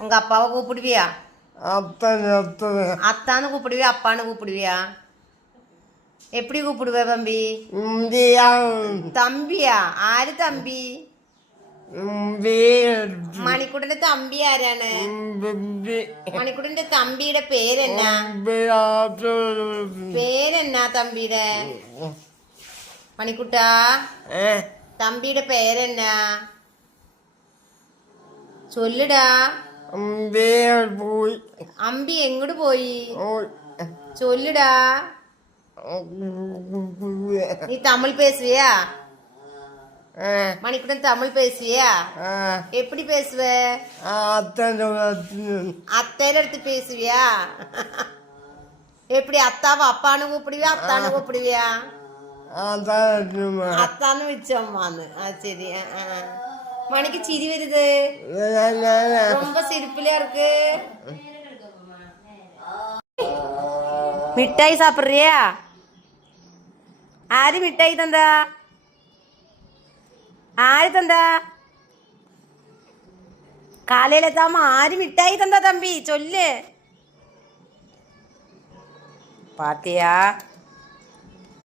உங்க அப்பாவை கூப்பிடுவியா? அத்தனை அத்தான்னு கூப்பிடுவியா அப்பான்னு கூப்பிடுவியா? எப்படி கூப்பிடுவ தம்பி? തമ്പിയാ? ആര് തമ്പി? മണിക്കുട്ടന്റെ തമ്പി ആരാണ്? മണിക്കുട്ടന്റെ തമ്പിയുടെ പേരെന്നാ? പേരെന്നാ തമ്പിയുടെ? മണിക്കുട്ടാ, തമ്പിയുടെ പേരെന്നാ? ചൊല്ലിടാ. അമ്പി എങ്ങോട്ട് പോയി? ചൊല്ലിടാ. நீ தமிழ் பேசுவியா? மணிக்குடன் தமிழ் பேசுவியா? எப்படி பேசுவ? அத்தையில எடுத்து பேசுவியா? எப்படி அத்தாவை அப்பான்னு கூப்பிடுவியா அத்தான்னு கூப்பிடுவியா? അത്താന്ന് വെച്ചമ്മാന്ന്. ശരി. മണിക്ക് ചിരി വരുത്. ரொம்ப சிரிப்புலயா இருக்கு. மிட்டாய் சாப்பிட்றியா? ആര് മിഠായി തന്താ? ആര് തന്താ? കാലയിലെത്താമ ആര് മിഠായി തന്താ തമ്പി? ചൊല്ല്. പാത്തിയാ